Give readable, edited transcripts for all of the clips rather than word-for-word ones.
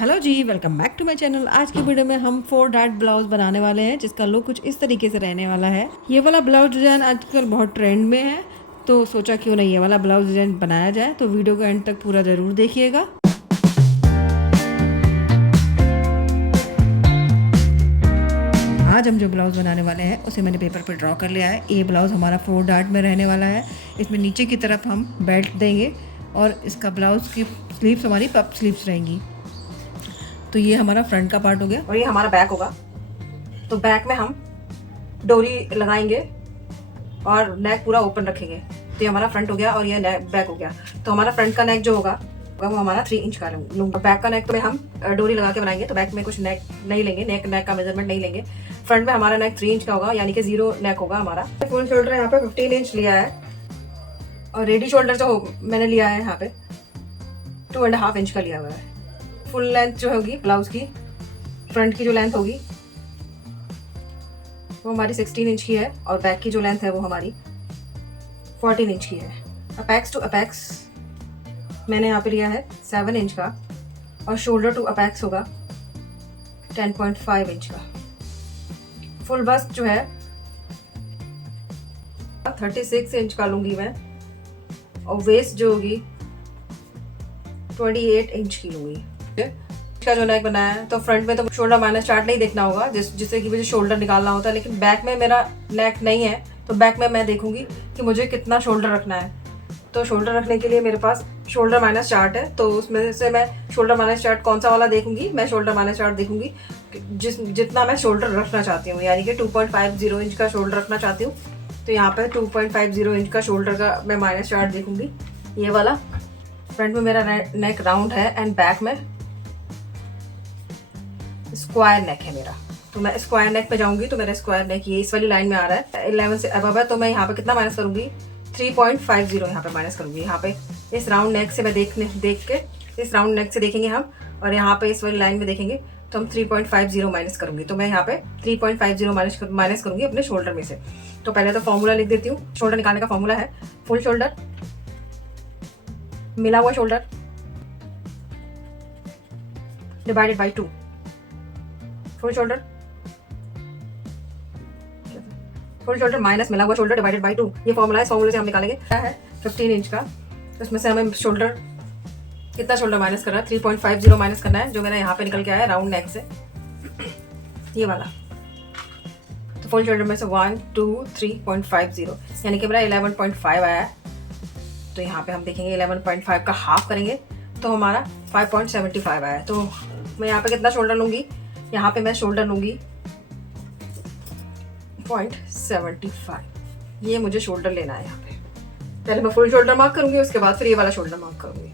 Hello ji, welcome back to my channel. आज की video में हम 4 डॉट ब्लाउज बनाने वाले हैं, जिसका लुक कुछ इस तरीके से रहने वाला है। ये वाला ब्लाउज डिज़ाइन आजकल बहुत ट्रेंड में है, तो सोचा क्यों नहीं ये वाला ब्लाउज डिज़ाइन बनाया जाए। तो वीडियो को एंड तक पूरा ज़रूर देखिएगा। आज हम जो ब्लाउज़ बनाने वाले हैं उसे मैंने पेपर पर ड्रॉ कर लिया है। ये ब्लाउज़ हमारा 4 डॉट में रहने वाला है। इसमें नीचे की तरफ हम बेल्ट देंगे और इसका ब्लाउज़ की स्लीव्स हमारी पफ स्लीव्स रहेंगी। तो ये हमारा फ्रंट का पार्ट हो गया और ये हमारा बैक होगा। तो बैक में हम डोरी लगाएंगे और नेक पूरा ओपन रखेंगे। तो ये हमारा फ्रंट हो गया और ये बैक हो गया। तो हमारा फ्रंट का नेक जो होगा वो हमारा 3 इंच का लूँगा। बैक का नेक तो में हम डोरी लगा के बनाएंगे। तो बैक में कुछ नेक नहीं लेंगे, नेक का मेजरमेंट नहीं लेंगे। फ्रंट में हमारा नेक 3 इंच का होगा, यानी कि 0 नेक होगा हमारा। फुल शोल्डर यहाँ पे 15 इंच लिया है और रेडी शोल्डर जो मैंने लिया है यहाँ पे 2.5 इंच का लिया हुआ है। फुल लेंथ जो होगी ब्लाउज की, फ्रंट की जो लेंथ होगी वो हमारी 16 इंच की है और बैक की जो लेंथ है वो हमारी 14 इंच की है। अपेक्स टू अपेक्स मैंने यहाँ पे लिया है 7 इंच का और शोल्डर टू अपेक्स होगा 10.5 इंच का। फुल बस्ट जो है 36 इंच का लूँगी मैं और वेस्ट जो होगी 28 इंच की लूँगी। का जो नेक बनाया है तो फ्रंट में तो शोल्डर माइनस चार्ट नहीं देखना होगा, जिससे कि मुझे शोल्डर निकालना होता है। लेकिन बैक में मेरा नेक नहीं है तो बैक में मैं देखूंगी कि मुझे कितना शोल्डर रखना है। तो शोल्डर रखने के लिए मेरे पास शोल्डर माइनस चार्ट है। तो उसमें से मैं शोल्डर माइनस चार्ट कौन सा वाला देखूंगी, मैं शोल्डर माइनस चार्ट देखूंगी जितना मैं शोल्डर रखना चाहती हूँ, यानी कि 2.50 इंच का शोल्डर रखना चाहती हूँ। तो यहाँ पर 2.50 इंच का शोल्डर का मैं माइनस चार्ट देखूंगी, ये वाला। फ्रंट में मेरा नेक राउंड है एंड बैक में स्क्वायर नेक है मेरा। तो मैं स्क्वायर नेक पे जाऊंगी तो मेरा स्क्वायर नेक ये इस वाली लाइन में आ रहा है, 11 से अबव है। तो मैं यहाँ पे कितना माइनस करूंगी, 3.50 यहाँ पे माइनस करूंगी। यहाँ पे इस राउंड नेक से मैं देख के इस राउंड नेक से देखेंगे हम, और यहाँ पे इस वाली लाइन में देखेंगे तो हम 3.50 माइनस करूंगी। तो मैं यहाँ पे 3.50 माइनस करूंगी अपने शोल्डर में से। तो पहले तो फॉर्मूला लिख देती हूँ। शोल्डर निकालने का फॉर्मूला है फुल शोल्डर, मिला हुआ shoulder divided by 2। Full shoulder minus मिला हुआ शोल्डर डिवाइडेड बाई 2, ये फॉर्मूला है। इस फॉर्मूले से हम निकालेंगे क्या है 15 इंच का। तो इसमें से हमें शोल्डर कितना शोल्डर माइनस करना है, 3.50 माइनस करना है, जो मेरा यहाँ पे निकल के आया है राउंड नेक से, ये वाला। तो फुल शोल्डर में से 1 2 3.50 यानी कि मेरा 11.5 आया है। तो यहाँ पे हम देखेंगे 11.5 का हाफ करेंगे तो हमारा 5.75 आया है। तो मैं यहाँ पे कितना शोल्डर लूँगी, यहाँ पे मैं शोल्डर लूँगी 0.75। ये मुझे शोल्डर लेना है। यहाँ पे पहले मैं फुल शोल्डर मार्क करूँगी, उसके बाद फिर ये वाला शोल्डर मार्क करूँगी।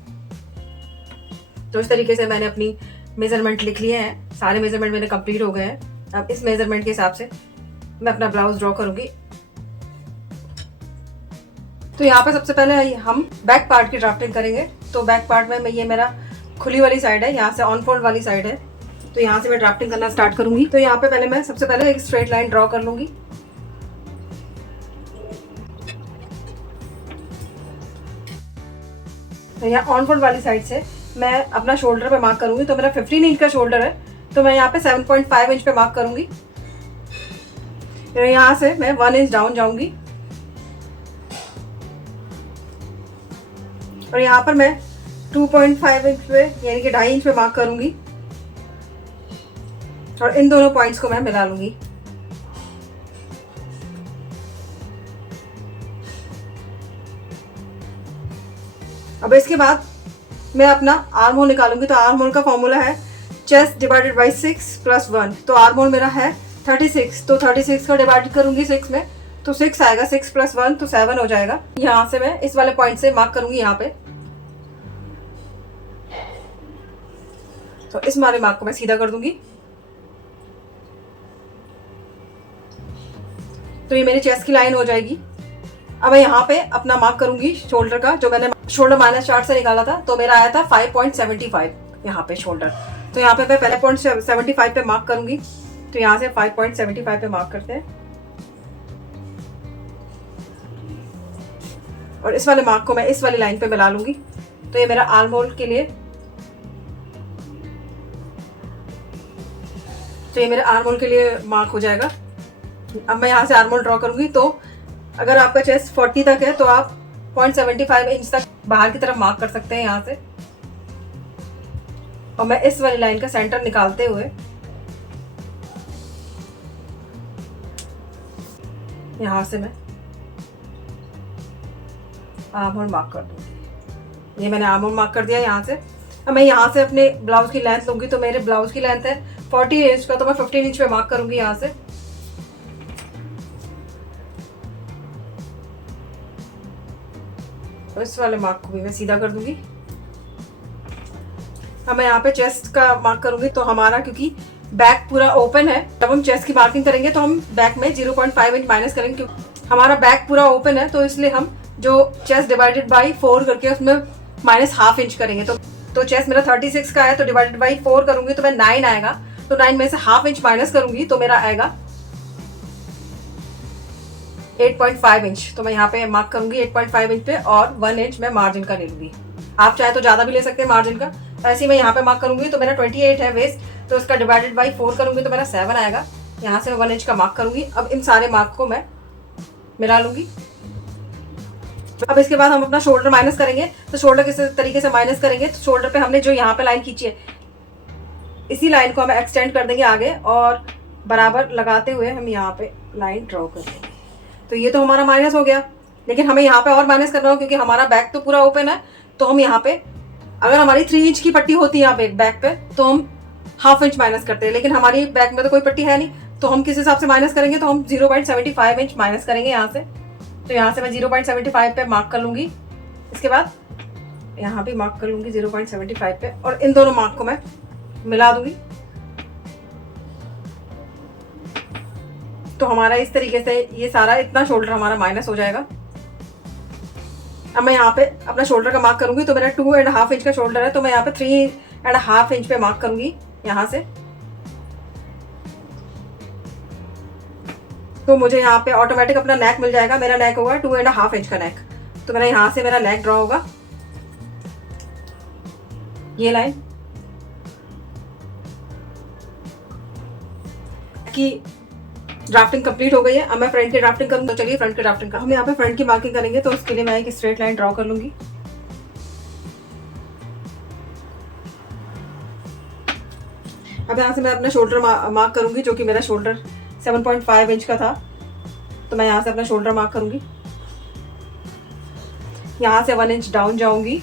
तो इस तरीके से मैंने अपनी मेजरमेंट लिख लिए हैं। सारे मेजरमेंट मेरे कंप्लीट हो गए हैं। अब इस मेजरमेंट के हिसाब से मैं अपना ब्लाउज ड्रॉ करूँगी। तो यहाँ पे सबसे पहले हम बैक पार्ट की ड्राफ्टिंग करेंगे। तो बैक पार्ट में ये मेरा खुली वाली साइड है, यहाँ से ऑन फोल्ड वाली साइड है। तो यहाँ से मैं ड्राफ्टिंग करना स्टार्ट करूंगी। तो यहाँ पे पहले मैं सबसे पहले एक स्ट्रेट लाइन ड्रॉ कर लूंगी। तो यहाँ ऑन फोल्ड वाली साइड से मैं अपना शोल्डर पे मार्क करूंगी। तो मेरा 15 इंच का शोल्डर है, तो मैं यहाँ पे 7.5 इंच पे मार्क करूंगी। तो यहाँ से मैं 1 इंच डाउन जाऊंगी और यहाँ पर मैं 2.5 इंच पे यानी कि 2.5 इंच पे मार्क करूंगी और इन दोनों पॉइंट्स को मैं मिला लूंगी। अब इसके बाद मैं अपना आर्म होल निकालूंगी। तो आर्म होल का फॉर्मूला है चेस्ट डिवाइडेड बाई 6 + 1। तो आर्म होल मेरा है 36। तो 36 को डिवाइड करूंगी 6 में, तो 6 आएगा। 6 + 1 तो 7 हो जाएगा। यहाँ से मैं इस वाले पॉइंट से मार्क करूंगी यहाँ पे। तो इस वाले मार्क को मैं सीधा कर दूंगी। तो ये मेरी चेस्ट की लाइन हो जाएगी। अब मैं यहाँ पे अपना मार्क करूंगी शोल्डर का, जो मैंने शोल्डर माइनस चार्ट से निकाला था। तो मेरा आया था 5.75 यहाँ पे शोल्डर। तो यहाँ पे मैं पहले 0.75 पे मार्क करूंगी। तो यहाँ से 5.75 पे मार्क करते हैं और इस वाले मार्क को मैं इस वाली लाइन पे मिला लूंगी। तो ये मेरा आर्म होल के लिए तो ये मेरे आर्म होल के लिए मार्क हो जाएगा। अब मैं यहाँ से आर्म होल ड्रॉ करूँगी। तो अगर आपका चेस्ट 40 तक है तो आप 0.75 इंच तक बाहर की तरफ मार्क कर सकते हैं यहाँ से। और मैं इस वाली लाइन का सेंटर निकालते हुए यहाँ से मैं आर्म होल मार्क कर दूँगी। ये मैंने आर्म होल मार्क कर दिया यहाँ से। अब मैं यहाँ से अपने ब्लाउज की लेंथ लूँगी। तो मेरे ब्लाउज की लेंथ है 40 इंच का, तो मैं 15 इंच पे मार्क करूँगी यहाँ से। तो इस वाले मार्क को भी मैं सीधा कर दूँगी। अब मैं यहाँ पे चेस्ट का मार्क करूँगी। तो हमारा क्योंकि बैक पूरा ओपन है, जब हम चेस्ट की मार्किंग करेंगे तो हम बैक में 0.5 इंच माइनस करेंगे। क्योंकि हमारा बैक पूरा ओपन है तो इसलिए हम जो चेस्ट डिवाइडेड बाई 4 करके उसमें -½ इंच करेंगे। तो चेस्ट मेरा 36 का है, तो डिवाइडेड बाई 4 करूंगी तो मैं 9 आएगा। तो 9 में से ½ इंच माइनस करूंगी तो मेरा आएगा 8.5 इंच। तो मैं यहाँ पे मार्क करूंगी 8.5 इंच पे, और 1 इंच मैं मार्जिन का ले लूंगी। आप चाहे तो ज़्यादा भी ले सकते हैं मार्जिन का। ऐसे ही मैं यहाँ पे मार्क करूंगी। तो मेरा 28 है वेस्ट, तो उसका डिवाइडेड बाई 4 करूंगी तो मेरा 7 आएगा। यहाँ से मैं 1 इंच का मार्क करूंगी। अब इन सारे मार्क को मैं मिला लूंगी। अब इसके बाद हम अपना शोल्डर माइनस करेंगे। तो शोल्डर किस तरीके से माइनस करेंगे, तो शोल्डर पे हमने जो यहाँ पे लाइन खींची है, इसी लाइन को हम एक्सटेंड कर देंगे आगे, और बराबर लगाते हुए हम यहाँ पे लाइन ड्रॉ कर देंगे। तो ये तो हमारा माइनस हो गया, लेकिन हमें यहाँ पे और माइनस करना हो, क्योंकि हमारा बैक तो पूरा ओपन है। तो हम यहाँ पे, अगर हमारी 3 इंच की पट्टी होती है यहाँ पे बैक पे, तो हम ½ इंच माइनस करते हैं। लेकिन हमारी बैक में तो कोई पट्टी है नहीं, तो हम किस हिसाब से माइनस करेंगे, तो हम 0.75 इंच माइनस करेंगे यहाँ से। तो यहाँ से मैं 0.75 पे मार्क कर लूँगी। इसके बाद यहाँ भी मार्क कर लूँगी 0.75 पे, और इन दोनों मार्क को मैं मिला दूँगी। तो हमारा इस तरीके से ये सारा इतना शोल्डर हमारा माइनस हो जाएगा। अब मैं यहाँ पे अपना शोल्डर का मार्क करूँगी। तो मेरा 2.5 इंच का शोल्डर है, तो मैं यहाँ पे 3.5 इंच पे मार्क करूँगी यहाँ से। तो मुझे यहाँ पे ऑटोमेटिक अपना नेक मिल जाएगा। मेरा नेक होगा 2.5 इंच का नेक। तो मेरा यहाँ से मेरा नेक ड्रॉ होगा, ये लाइन की ड्राफ्टिंग कंप्लीट हो गई है। अब मैं फ्रंट की ड्राफ्टिंग करूँ। तो चलिए फ्रंट की ड्राफ्टिंग का हम यहाँ पे फ्रंट की मार्किंग करेंगे। तो उसके लिए मैं एक स्ट्रेट लाइन ड्रॉ कर लूंगी। अब यहाँ से मैं अपना शोल्डर मार्क करूंगी, जो कि मेरा शोल्डर 7.5 इंच का था। तो मैं यहाँ से अपना शोल्डर मार्क करूंगी। यहाँ से 1 इंच डाउन जाऊंगी,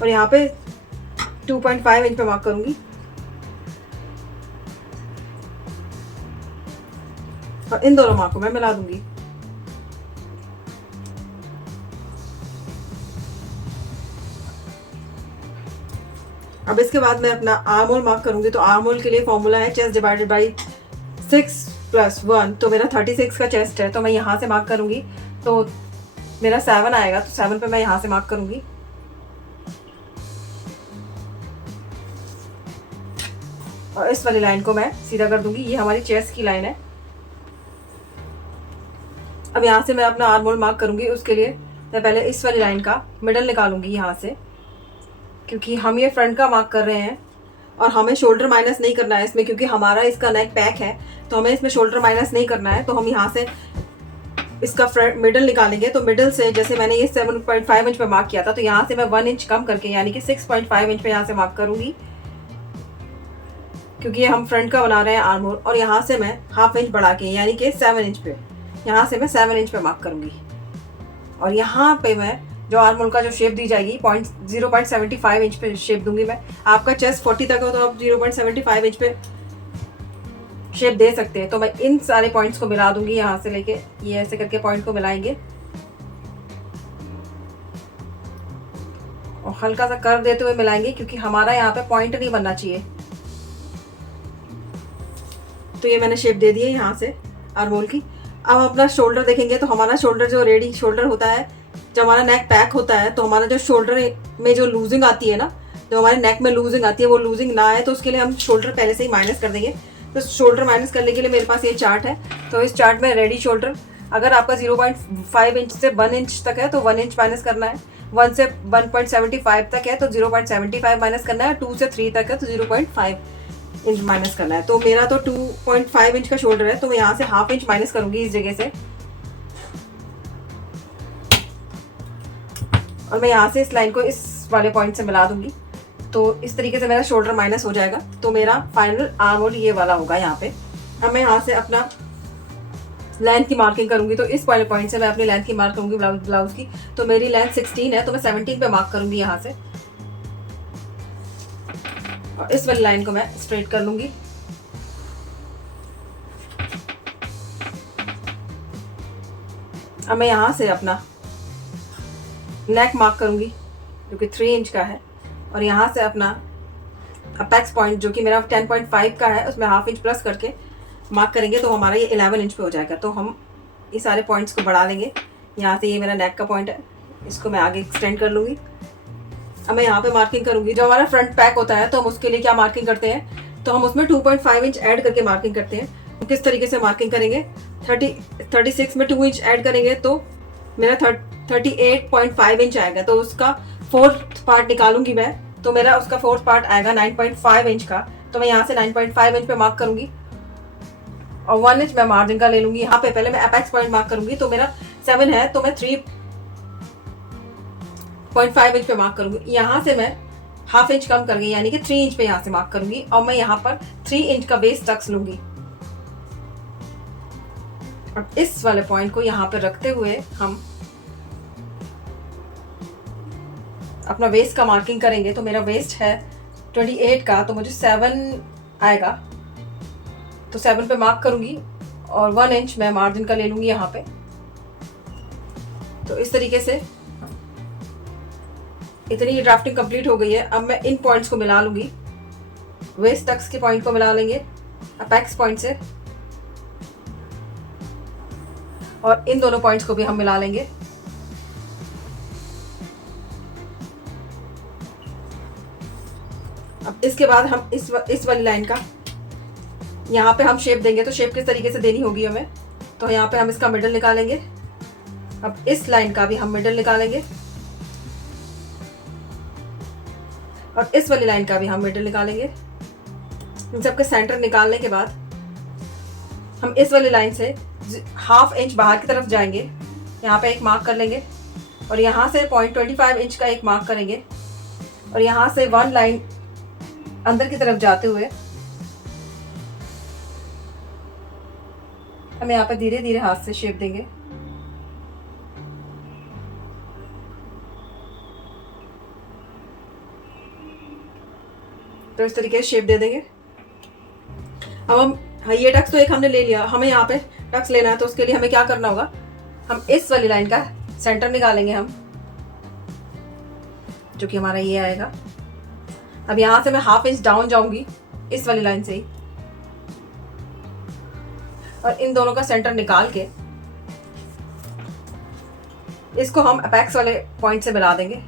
और यहाँ पे 2.5 इंच पे मार्क करूंगी, और इन दोनों मार्क को मैं मिला दूंगी। अब इसके बाद मैं अपना आर्म होल मार्क करूंगी। तो आर्म होल के लिए फॉर्मूला है चेस्ट डिवाइडेड बाई 6 + 1। तो मेरा 36 का चेस्ट है, तो मैं यहाँ से मार्क करूंगी। तो मेरा 7 आएगा, तो 7 पे मैं यहाँ से मार्क करूंगी। और इस वाली लाइन को मैं सीधा कर दूंगी। ये हमारी चेस्ट की लाइन है। अब यहाँ से मैं अपना आर्म होल मार्क करूंगी। उसके लिए मैं पहले इस वाली लाइन का मिडल निकालूंगी यहाँ से, क्योंकि हम ये फ्रंट का मार्क कर रहे हैं और हमें शोल्डर माइनस नहीं करना है इसमें, क्योंकि हमारा इसका नेक पैक है, तो हमें इसमें शोल्डर माइनस नहीं करना है। तो हम यहाँ से इसका फ्रंट मिडल निकालेंगे। तो मिडल से जैसे मैंने ये 7.5 इंच पे मार्क किया था, तो यहाँ से मैं 1 इंच कम करके यानी कि 6.5 इंच पे यहाँ से मार्क करूँगी, क्योंकि ये हम फ्रंट का बना रहे हैं आर्म होल। और यहाँ से मैं ½ इंच बढ़ा के यानी कि 7 इंच पे, यहाँ से मैं 7 इंच पे मार्क करूँगी। और यहाँ पे मैं जो आर्म होल का जो शेप दी जाएगी 0.75 इंच पे शेप दूंगी मैं। आपका चेस्ट 40 तक हो तो आप 0.75 इंच पे शेप दे सकते हैं। तो मैं इन सारे पॉइंट्स को मिला दूंगी, यहाँ से लेके ये ऐसे करके पॉइंट को मिलाएंगे और हल्का सा कर्व देते हुए मिलाएंगे, क्योंकि हमारा यहाँ पे पॉइंट नहीं बनना चाहिए। तो ये मैंने शेप दे दी है यहाँ से आर्म होल की। अब अपना शोल्डर देखेंगे। तो हमारा शोल्डर जो रेडी शोल्डर होता है, जब हमारा नेक पैक होता है, तो हमारा जो शोल्डर में जो लूजिंग आती है ना, जो हमारे नेक में लूजिंग आती है, वो लूजिंग ना आए, तो उसके लिए हम शोल्डर पहले से ही माइनस कर देंगे। तो शोल्डर माइनस करने के लिए मेरे पास ये चार्ट है। तो इस चार्ट में रेडी शोल्डर, अगर आपका 0.5 इंच से 1 इंच तक है तो 1 इंच माइनस करना है, 1 से 1.75 तक है तो 0.75 माइनस करना है, 2 से 3 तक है तो 0.5 इंच माइनस करना है। तो मेरा तो 2.5 इंच का शोल्डर है, तो मैं यहाँ से हाफ इंच माइनस करूंगी इस जगह से, और मैं यहाँ से इस लाइन को इस वाले पॉइंट से मिला दूंगी। तो इस तरीके से मेरा शोल्डर माइनस हो जाएगा। तो मेरा फाइनल आर्म होल ये वाला होगा यहाँ पे। अब मैं यहाँ से अपना लेंथ की मार्किंग करूंगी। तो इस वाले पॉइंट से मैं अपनी लेंथ की मार्क करूंगी ब्लाउज की। तो मेरी लेंथ 16 है, तो मैं 17 पे मार्क करूंगी यहाँ से, और इस वाली लाइन को मैं स्ट्रेट कर लूंगी। अब मैं यहाँ से अपना नेक मार्क करूंगी जो कि 3 इंच का है, और यहाँ से अपना अपेक्स पॉइंट जो कि मेरा 10.5 का है उसमें हाफ इंच प्लस करके मार्क करेंगे। तो हमारा ये 11 इंच पे हो जाएगा। तो हम ये सारे पॉइंट्स को बढ़ा लेंगे। यहाँ से ये मेरा नेक का पॉइंट है, इसको मैं आगे एक्सटेंड कर लूँगी। अब मैं यहाँ पे मार्किंग करूँगी। जो हमारा फ्रंट पैक होता है तो हम उसके लिए क्या मार्किंग करते हैं, तो हम उसमें 2.5 इंच ऐड करके मार्किंग करते हैं। किस तरीके से मार्किंग करेंगे, 36 में 2 इंच ऐड करेंगे तो मेरा 38.5 इंच आएगा। तो उसका 4th पार्ट निकालूंगी मैं, तो मेरा उसका 4th पार्ट आएगा 9.5 इंच का। तो मैं यहाँ से 9.5 इंच पे मार्क करूंगी, और 1 इंच मैं मार्जिन का ले लूंगी। यहाँ पे पहले मैं अपेक्स पॉइंट मार्क करूंगी। तो मेरा 7 है, तो मैं 3.5 इंच पे मार्क करूंगी। यहाँ से मैं हाफ इंच कम करके यानी कि 3 इंच पे यहाँ से मार्क करूंगी, और मैं यहाँ पर 3 इंच का बेस टक्स लूंगी। और इस वाले पॉइंट को यहाँ पे रखते हुए हम अपना वेस्ट का मार्किंग करेंगे। तो मेरा वेस्ट है 28 का, तो मुझे 7 आएगा। तो 7 पे मार्क करूंगी, और 1 इंच मैं मार्जिन का ले लूंगी यहाँ पे। तो इस तरीके से इतनी ड्राफ्टिंग कंप्लीट हो गई है। अब मैं इन पॉइंट्स को मिला लूंगी। वेस्ट टक्स के पॉइंट को मिला लेंगे अपेक्स पॉइंट से, और इन दोनों पॉइंट्स को भी हम मिला लेंगे। अब इसके बाद हम इस वाली लाइन का यहाँ पे हम शेप देंगे। तो शेप किस तरीके से देनी होगी हमें, तो यहाँ पे हम इसका मिडल निकालेंगे। अब इस लाइन का भी हम मिडल निकालेंगे, और इस वाली लाइन का भी हम मिडल निकालेंगे। इन सबके सेंटर निकालने के बाद हम इस वाली लाइन से हाफ इंच बाहर की तरफ जाएंगे, यहाँ पे एक मार्क कर लेंगे, और यहाँ से 0.25 इंच का एक मार्क करेंगे, और यहाँ से 1 लाइन अंदर की तरफ जाते हुए हम यहाँ पे धीरे धीरे हाथ से शेप देंगे। तो इस तरीके से शेप दे देंगे। अब हम ये टक्स तो एक हमने ले लिया, हमें यहाँ पे टक्स लेना है। तो उसके लिए हमें क्या करना होगा, हम इस वाली लाइन का सेंटर निकालेंगे हम, जो कि हमारा ये आएगा। अब यहाँ से मैं हाफ इंच डाउन जाऊंगी इस वाली लाइन से ही, और इन दोनों का सेंटर निकाल के इसको हम अपेक्स वाले पॉइंट से मिला देंगे।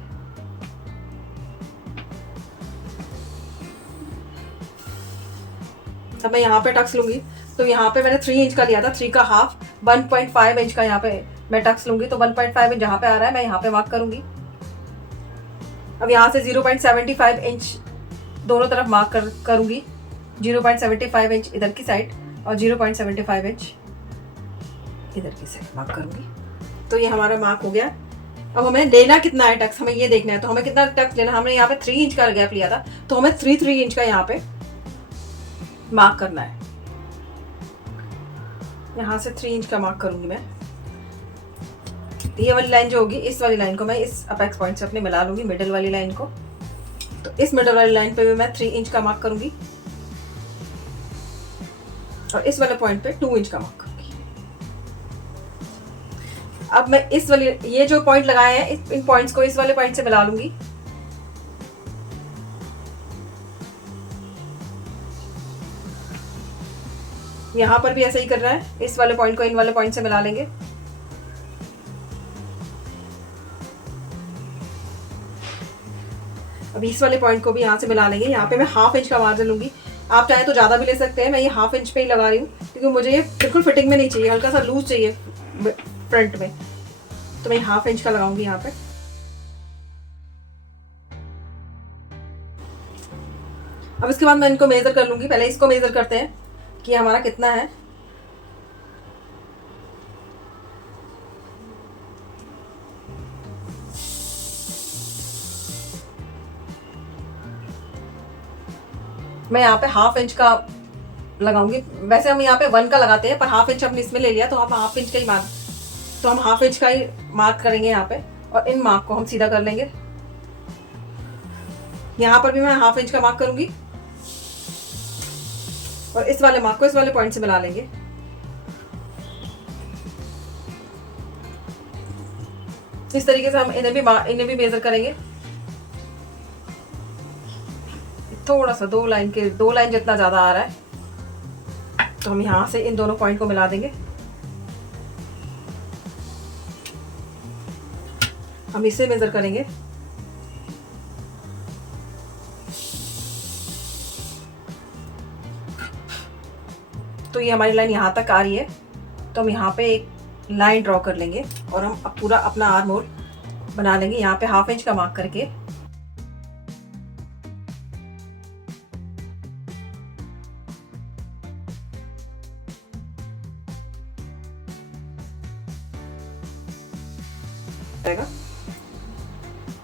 अब मैं यहाँ पे टक्स लूंगी। तो यहाँ पे मैंने 3 इंच का लिया था, 3 का हाफ 1.5 इंच का यहाँ पे मैं टक्स लूंगी। तो 1.5 इंच जहाँ पे आ रहा है मैं यहाँ पे मार्क करूंगी। अब यहाँ से 0.75 इंच दोनों तरफ मार्क करूंगी। 0.75 इंच इधर की साइड और 0.75 इंच इधर की साइड मार्क करूंगी। तो ये हमारा मार्क हो गया। अब हमें लेना कितना है टक्स, हमें ये देखना है। तो हमें कितना टक्स लेना, हमने यहाँ पे 3 इंच का गैप लिया था, तो हमें 3 इंच का यहाँ पे मार्क करना है। यहाँ से 3 इंच का मार्क करूंगी मैं। ये वाली लाइन जो होगी, इस वाली लाइन को मैं इस अपेक्स पॉइंट से अपने मिला लूंगी, मिडिल वाली लाइन को। तो इस मिडिल वाली लाइन पे भी मैं 3 इंच का मार्क करूंगी, और इस वाले पॉइंट पे 2 इंच का मार्क करूंगी। अब मैं इस वाली, ये जो पॉइंट लगाए हैं इन पॉइंट्स को इस वाले पॉइंट से मिला लूंगी। यहां पर भी ऐसा ही करना है, इस वाले पॉइंट को इन वाले पॉइंट से मिला लेंगे। अब इस वाले पॉइंट को भी यहाँ से मिला लेंगे। यहाँ पे मैं हाफ इंच का मार्जिन लूंगी, आप चाहे तो ज़्यादा भी ले सकते हैं। मैं ये हाफ इंच पे ही लगा रही हूँ क्योंकि मुझे ये बिल्कुल फिटिंग में नहीं चाहिए, हल्का सा लूज चाहिए फ्रंट में। तो मैं हाफ इंच का लगाऊंगी यहाँ पे। अब इसके बाद मैं इनको मेज़र कर लूँगी। पहले इसको मेज़र करते हैं कि हमारा कितना है। मैं यहाँ पे 1/2 इंच का लगाऊंगी। वैसे हम यहाँ पे 1 का लगाते हैं, पर 1/2 इंच हमने इसमें ले लिया तो हम 1/2 इंच का ही मार्क, तो हम 1/2 इंच का ही मार्क करेंगे यहाँ पे। और इन मार्क को हम सीधा कर लेंगे। यहाँ पर भी मैं 1/2 इंच का मार्क करूंगी और इस वाले मार्क को इस वाले पॉइंट से मिला लेंगे। इस तरीके से हम इन्हें भी मेजर करेंगे। थोड़ा सा 2 लाइन जितना ज्यादा आ रहा है, तो हम यहाँ से इन दोनों पॉइंट को मिला देंगे। हम इसे मेजर करेंगे। तो ये हमारी लाइन यहाँ तक आ रही है, तो हम यहाँ पे एक लाइन ड्रॉ कर लेंगे और हम अब पूरा अपना आर्म होल बना लेंगे। यहाँ पे 1/2 इंच का मार्क करके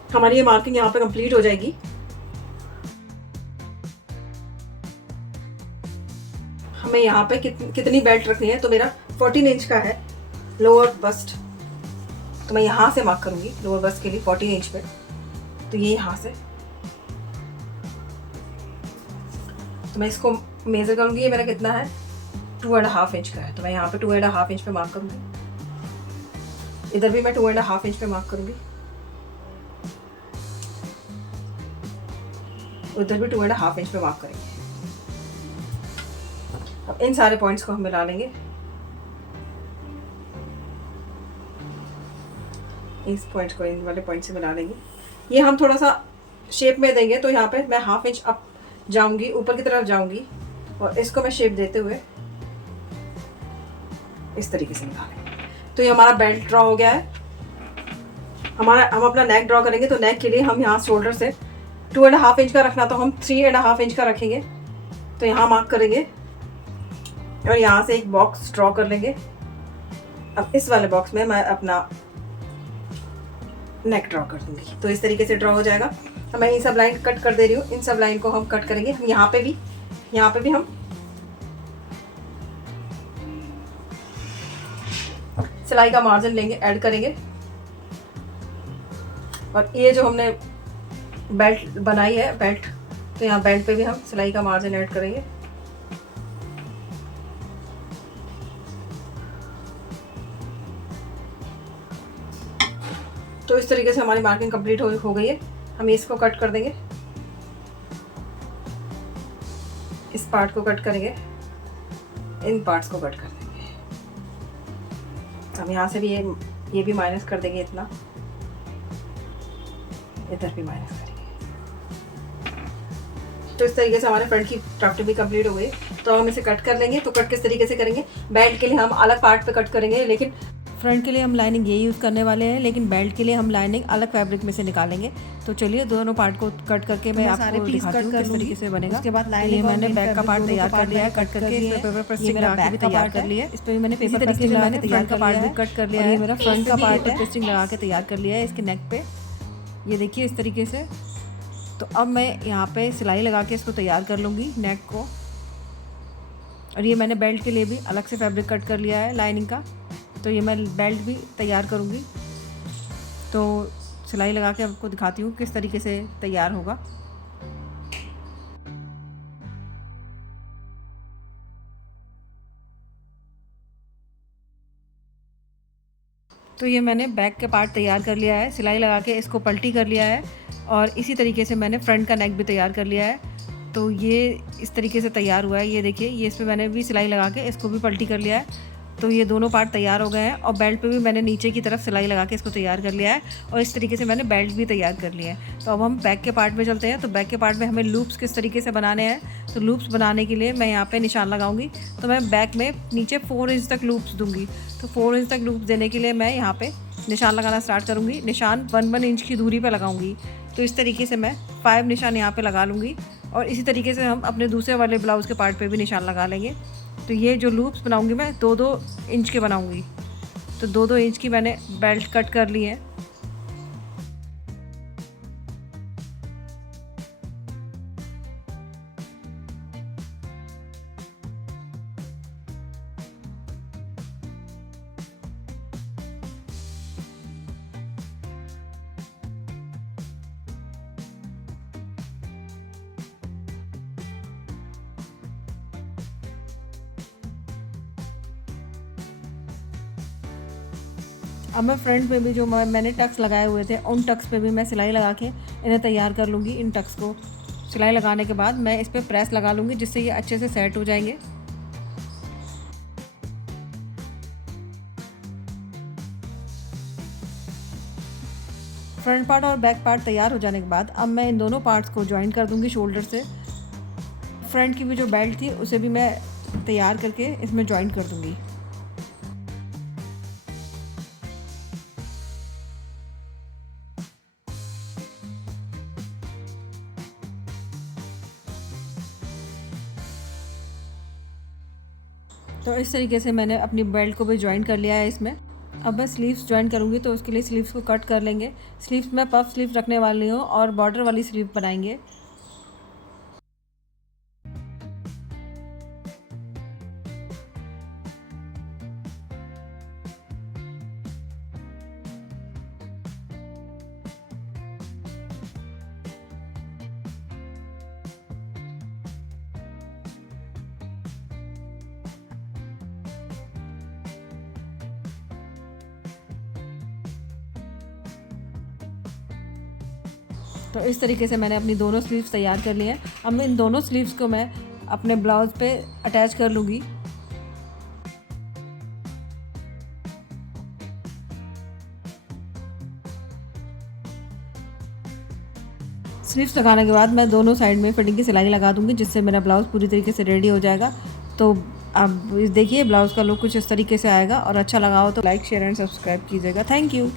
हमारी ये मार्किंग यहाँ पे कंप्लीट हो जाएगी। हमें यहाँ पे कितनी बेल्ट रखनी है, तो मेरा 14 इंच का है लोअर बस्ट, तो मैं यहाँ से मार्क करूंगी लोअर बस्ट के लिए 14 इंच पे। तो ये यहाँ से, तो मैं इसको मेजर करूंगी। ये मेरा कितना है, 2.5 इंच का है, तो मैं यहाँ पे 2.5 इंच पे मार्क करूंगी। इधर भी मैं 2.5 इंच पे मार्क करूंगी, उधर भी 2.5 इंच पे मार्क करेंगे। अब इन सारे पॉइंट्स को हम मिला लेंगे। इस पॉइंट को इन वाले पॉइंट से मिला लेंगे। ये हम थोड़ा सा शेप में देंगे, तो यहाँ पे मैं 1/2 इंच अप जाऊंगी, ऊपर की तरफ जाऊंगी और इसको मैं शेप देते हुए इस तरीके से मिला लेंगे। तो ये हमारा बेल्ट ड्रॉ हो गया है। हम अपना नेक ड्रॉ करेंगे, तो नेक के लिए हम यहाँ शोल्डर से 2.5 इंच का रखना, तो हम 3.5 इंच का रखेंगे। तो यहाँ मार्क करेंगे और यहाँ से एक बॉक्स ड्रॉ कर लेंगे। अब इस वाले बॉक्स में मैं अपना नेक ड्रॉ कर दूंगी, तो इस तरीके से ड्रॉ हो जाएगा। अब मैं इन सब लाइन कट कर दे रही हूँ। इन सब लाइन को हम कट करेंगे। हम यहाँ पे भी हम सिलाई का मार्जिन लेंगे, ऐड करेंगे। और ये जो हमने बेल्ट बनाई है बेल्ट, तो यहाँ बेल्ट पे भी हम सिलाई का मार्जिन ऐड करेंगे। तो इस तरीके से हमारी मार्किंग कंप्लीट हो गई है। हम इसको कट कर देंगे, इस पार्ट को कट करेंगे, इन पार्ट्स को कट कर देंगे। हम यहाँ से भी ये भी माइनस कर देंगे इतना, इधर भी माइनस करेंगे। तो इस तरीके से हमारे फ्रंट की ड्राफ्टिंग भी कंप्लीट हो गई। तो हम इसे कट कर लेंगे। तो कट किस तरीके से करेंगे, बेल्ट के लिए हम अलग पार्ट पे कट करेंगे, लेकिन फ्रंट के लिए हम लाइनिंग ये यूज़ करने वाले हैं, लेकिन बेल्ट के लिए हम लाइनिंग अलग फैब्रिक में से निकालेंगे। तो चलिए दोनों पार्ट को कट करके मैं आपको दिखाती हूँ किस तरीके से बनेगा। उसके बाद लाइनिंग मैंने बैक का पार्ट तैयार कर लिया है, कट करके इस पे पेपर प्रेस्टिंग लगा के भी तैयार कर लिया है। इस पे भी मैंने पेपर प्रेस्टिंग लगा के तैयार का पार्ट भी कट कर लिया है। मेरा फ्रंट का पार्ट प्रेस्टिंग लगा के तैयार कर लिया है इसके नेक पे, ये देखिए इस तरीके से। तो अब मैं यहाँ पे सिलाई लगा के इसको तैयार कर लूँगी नेक को। और ये मैंने बेल्ट के लिए भी अलग से फैब्रिक कट कर लिया है लाइनिंग का, तो ये मैं बेल्ट भी तैयार करूँगी। तो सिलाई लगा के आपको दिखाती हूँ किस तरीके से तैयार होगा। तो ये मैंने बैक के पार्ट तैयार कर लिया है, सिलाई लगा के इसको पलटी कर लिया है और इसी तरीके से मैंने फ्रंट का नेक भी तैयार कर लिया है। तो ये इस तरीके से तैयार हुआ है, ये देखिए, ये इस पर मैंने भी सिलाई लगा के इसको भी पलटी कर लिया है। तो ये दोनों पार्ट तैयार हो गए हैं और बेल्ट पे भी मैंने नीचे की तरफ सिलाई लगा के इसको तैयार कर लिया है और इस तरीके से मैंने बेल्ट भी तैयार कर लिया है। तो अब हम बैक के पार्ट में चलते हैं। तो बैक के पार्ट में हमें लूप्स किस तरीके से बनाने हैं, तो लूप्स बनाने के लिए मैं यहाँ पे निशान लगाऊंगी। तो मैं बैक में नीचे 4 इंच तक लूप्स दूंगी। तो 4 इंच तक लूप्स देने के लिए मैं यहाँ पे निशान लगाना स्टार्ट करूँगी। निशान 1 इंच की दूरी पर लगाऊंगी। तो इस तरीके से मैं 5 निशान यहाँ पर लगा लूँगी और इसी तरीके से हम अपने दूसरे वाले ब्लाउज़ के पार्ट पे भी निशान लगा लेंगे। तो ये जो लूप्स बनाऊंगी मैं 2-2 इंच के बनाऊंगी। तो 2-2 इंच की मैंने बेल्ट कट कर ली है। अब मैं फ्रंट पे भी जो मैंने टक्स लगाए हुए थे उन टक्स पे भी मैं सिलाई लगा के इन्हें तैयार कर लूँगी। इन टक्स को सिलाई लगाने के बाद मैं इस पर प्रेस लगा लूँगी जिससे ये अच्छे से सेट हो जाएंगे। फ्रंट पार्ट और बैक पार्ट तैयार हो जाने के बाद अब मैं इन दोनों पार्ट्स को जॉइन कर दूँगी शोल्डर से। फ्रंट की भी जो बेल्ट थी उसे भी मैं तैयार करके इसमें जॉइन कर दूँगी। तो इस तरीके से मैंने अपनी बेल्ट को भी जॉइन कर लिया है इसमें। अब मैं स्लीव्स जॉइन करूँगी तो उसके लिए स्लीव्स को कट कर लेंगे। स्लीव्स में पफ स्लीव रखने वाली हूँ और बॉर्डर वाली स्लीव बनाएंगे। तो इस तरीके से मैंने अपनी दोनों स्लीव्स तैयार कर ली हैं। अब मैं इन दोनों स्लीव्स को मैं अपने ब्लाउज़ पे अटैच कर लूँगी। स्लीव्स लगाने के बाद मैं दोनों साइड में फिटिंग की सिलाई लगा दूँगी जिससे मेरा ब्लाउज़ पूरी तरीके से रेडी हो जाएगा। तो अब देखिए ब्लाउज़ का लुक कुछ इस तरीके से आएगा और अच्छा लगा हो तो लाइक शेयर एंड सब्सक्राइब कीजिएगा। Thank you.